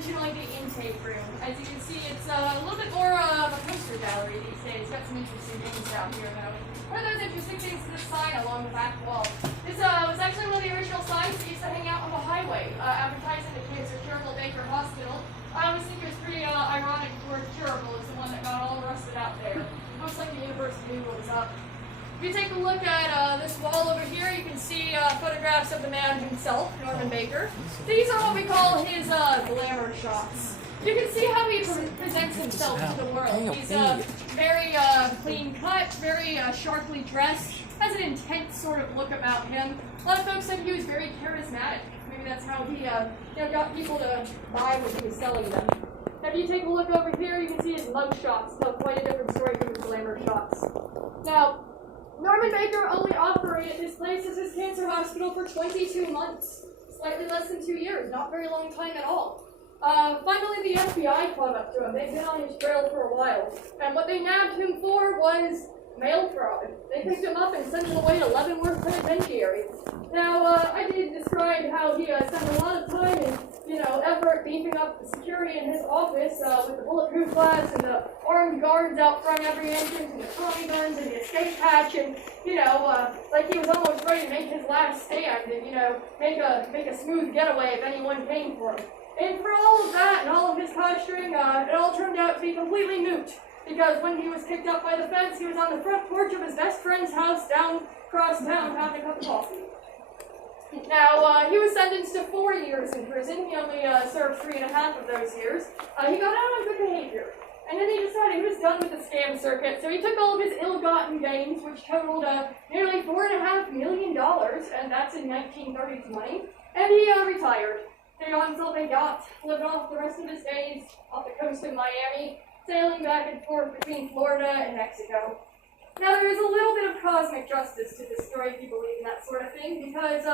originally the intake room. As you can see, it's a little bit more of a poster gallery these days. Got some interesting things down here, though. One of those interesting things is this sign along the back wall. This was actually one of the original signs that used to hang out on the highway, advertising the cancer curable Baker Hospital. I always think it was pretty ironic the word curable is the one that got all rusted out there. Looks like the university knew what was up. If you take a look at this wall over here, you can see photographs of the man himself, Norman Baker. These are what we call his glamour shots. You can see how he presents himself to the world. He's very clean cut, very sharply dressed, has an intense sort of look about him. A lot of folks said he was very charismatic. Maybe that's how he got people to buy what he was selling them. If you take a look over here, you can see his mug shots tell quite a different story from his glamour shots. Now, Norman Baker only operated this place as his cancer hospital for 22 months, slightly less than 2 years, not very long time at all. Finally, the FBI caught up to him. They'd been on his trail for a while, and what they nabbed him for was mail fraud. They picked him up and sent him away to Leavenworth Penitentiary. Now, I did describe how he spent a lot of time and effort beefing up the security in his office with the bulletproof glass and the armed guards out front every entrance and the Tommy guns and the escape hatch and, like he was almost ready to make his last stand and, make a smooth getaway if anyone came for him. And for all of that and all of his posturing, it all turned out to be completely moot. Because when he was picked up by the feds, he was on the front porch of his best friend's house down across town having a cup of coffee. Now, he was sentenced to 4 years in prison. He only served 3.5 of those years. He got out on good behavior. And then he decided he was done with the scam circuit, so he took all of his ill-gotten gains, which totaled nearly $4.5 million, and that's in 1930s money, and he retired. He got himself a yacht, lived off the rest of his days off the coast of Miami, sailing back and forth between Florida and Mexico. Now, there is a little bit of cosmic justice to this story if you believe in that sort of thing, because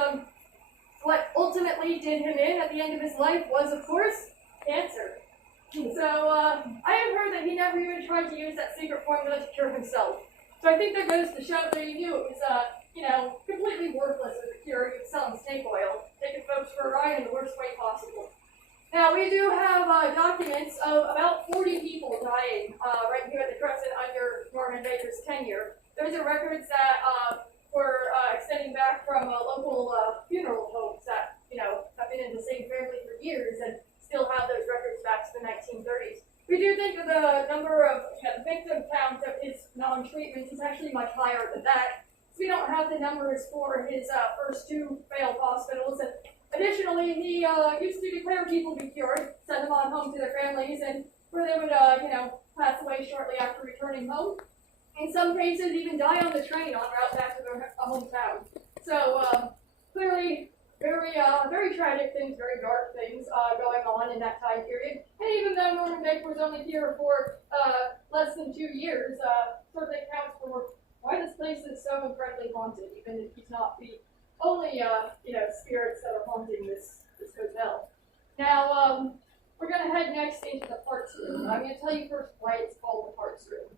what ultimately did him in at the end of his life was, of course, cancer. So, I have heard that he never even tried to use that secret formula to cure himself. So I think that goes to show that he knew it was, completely worthless as a cure. He was selling snake oil, taking folks for a ride in the worst way possible. Now, we do have documents of about 40 people dying right here at the Crescent under Norman Baker's tenure. Those are records that were extending back from local funeral homes that, have been in the same family for years and still have those records back to the 1930s. We do think that the number of victim count of his non-treatments is actually much higher than that. So we don't have the numbers for his first 2 failed hospitals. And additionally, he used to declare people to be cured, send them on home to their families, and where they would, pass away shortly after returning home. In some cases, even die on the train en route back to their hometown. So clearly, very tragic things, very dark things going on in that time period. And even though Norman Baker was only here for less than 2 years, certainly counts for why this place is so incredibly haunted, even if he's not the only spirits that are haunting this hotel. Now, we're going to head next into the parts room. I'm going to tell you first why it's called the parts room.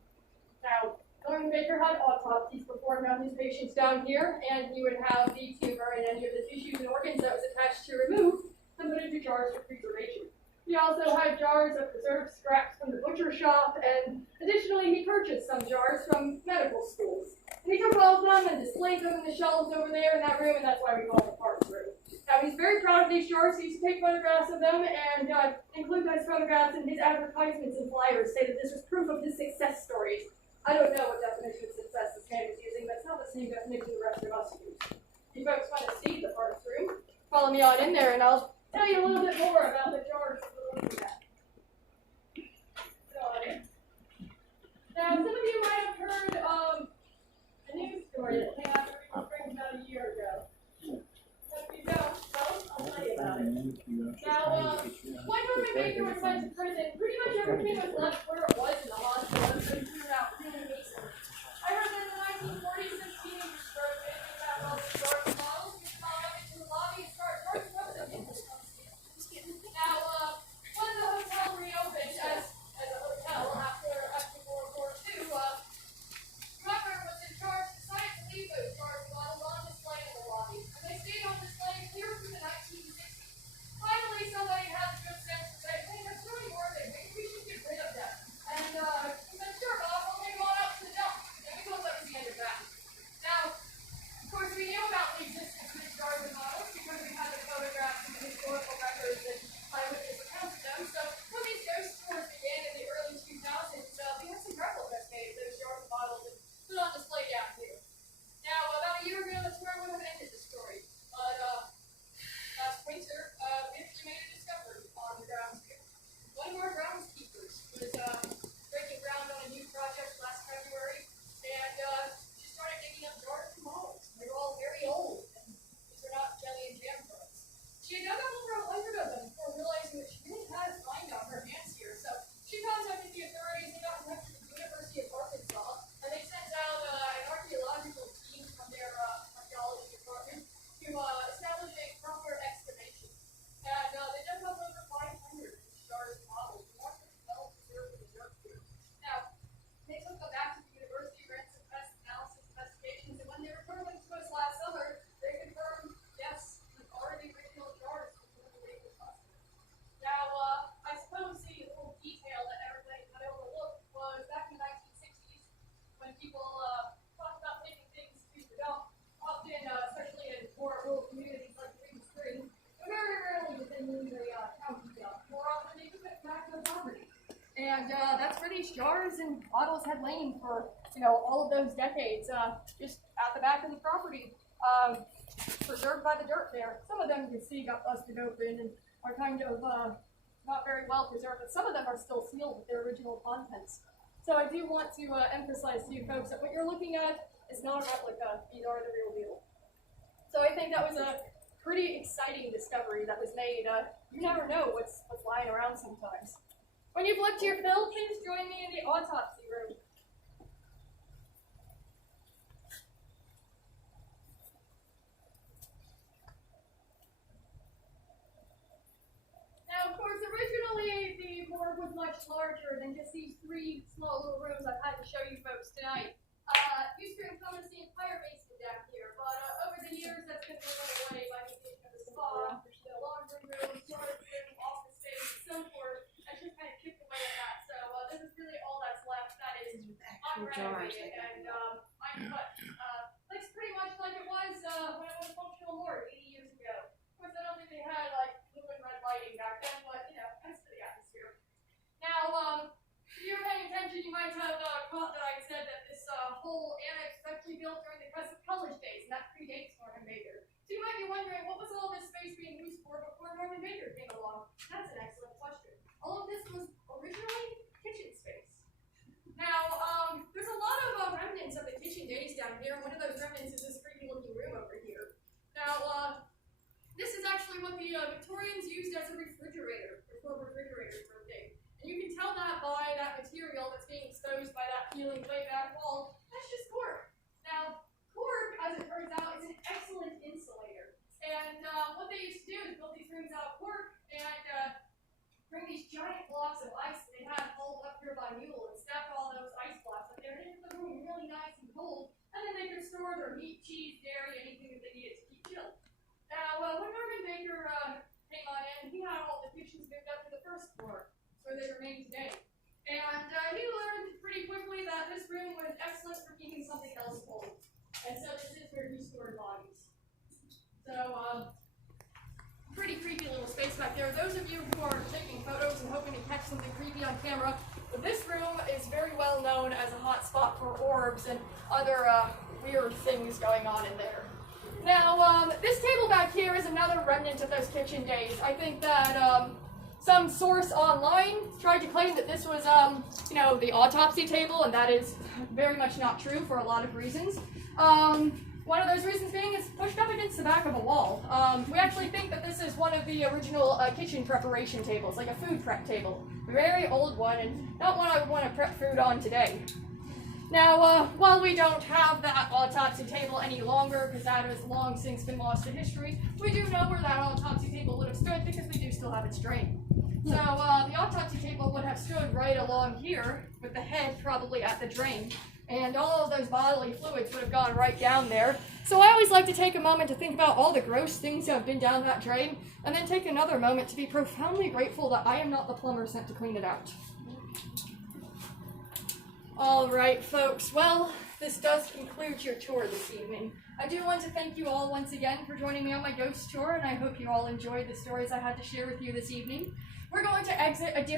Now, Norman Baker had autopsies performed on his patients down here, and he would have the tumor and any of the tissues and organs that was attached to removed and put into jars for preservation. He also had jars of preserved scraps from the butcher shop, and additionally, he purchased some jars from medical schools. And he took all of them and displayed them in the shelves over there in that room, and that's why we call it the parts room. Now, he's very proud of these jars. He used to take photographs of them and include those photographs in his advertisements and flyers, say that this was proof of his success stories. I don't know what definition of success this man was using, but it's not the same definition the rest of us use. If you folks want to see the parts room, follow me on in there, and I'll tell you a little bit more about the jars we're looking at. Now, some of you might have heard a news story that came out of Springs about a year ago. If you don't, well, I'll tell you about it. Now, when Norman Baker was sent to prison, pretty much everything was left where it was in the hospital. It was cleared out really recently. I heard that in the 1940s, some teenagers started making out all the jars and bottles, and crawled up into the lobby and started charging up them into the hospital. Now, when the hotel reopened as a hotel after World War II, whoever was in charge decided to leave those jars and bottles on display in the lobby. And they stayed on display clear through the 1960s. Finally, somebody had the good sense to say, And that's where these jars and bottles had lain for, all of those decades, just at the back of the property, preserved by the dirt there. Some of them you can see got busted open and are kind of not very well preserved, but some of them are still sealed with their original contents. So I do want to emphasize to you folks that what you're looking at is not a replica, these are the real deal. So I think that was a pretty exciting discovery that was made. You never know what's lying around sometimes. When you've looked your fill, please join me in the autopsy room. Now, of course, originally the morgue was much larger than just these three small little rooms I've had to show you folks tonight. Used to encompass the entire basement down here, but over the years that's been taken away by the addition of the spa, the laundry room, storage room, office space, and so forth. That's just kind of chipped away at that. So this is really all that's left. That is unrenovated, and looks pretty much like it was when it was a functional morgue 80 years ago. Of course, I don't think they had like blue and red lighting back then, but thanks to the atmosphere. Now, if you're paying attention, you might have caught that I said that this whole annex was actually built during the Crescent college days, and that predates Norman Baker. So you might be wondering, what was all this space being used for before Norman Baker came along? That's an excellent question. All of this was originally kitchen space. Now, there's a lot of remnants of the kitchen days down here. One of those remnants is this creepy looking room over here. Now, this is actually what the Victorians used as a refrigerator before refrigerators were a thing. And you can tell that by that material that's being exposed by that peeling way back wall. That's just cork. Now, cork, as it turns out, is an excellent insulator. And what they used to do is build these rooms out of cork and bring these giant blocks of ice that they had hauled up here by mule and stack all those ice blocks up there and make the room really nice and cold. And then they could store their meat, cheese, dairy, anything that they needed to keep chilled. Now, when Norman Baker came on in, he had all the kitchens moved up to the first floor, where they remain today. And he learned pretty quickly that this room was excellent for keeping something else cold. And so this is where he stored bodies. So, pretty creepy little space back there. Those of you who are taking photos and hoping to catch something creepy on camera, this room is very well known as a hot spot for orbs and other weird things going on in there. Now, this table back here is another remnant of those kitchen days. I think that some source online tried to claim that this was, the autopsy table, and that is very much not true for a lot of reasons. One of those reasons being it's pushed up against the back of a wall. We actually think that this is one of the original kitchen preparation tables, like a food prep table. A very old one, and not one I would want to prep food on today. Now, while we don't have that autopsy table any longer, because that has long since been lost to history, we do know where that autopsy table would have stood because we do still have its drain. So the autopsy table would have stood right along here, with the head probably at the drain, and all of those bodily fluids would have gone right down there. So I always like to take a moment to think about all the gross things that have been down that drain, and then take another moment to be profoundly grateful that I am not the plumber sent to clean it out. All right, folks. Well, this does conclude your tour this evening. I do want to thank you all once again for joining me on my ghost tour, and I hope you all enjoyed the stories I had to share with you this evening. We're going to exit a different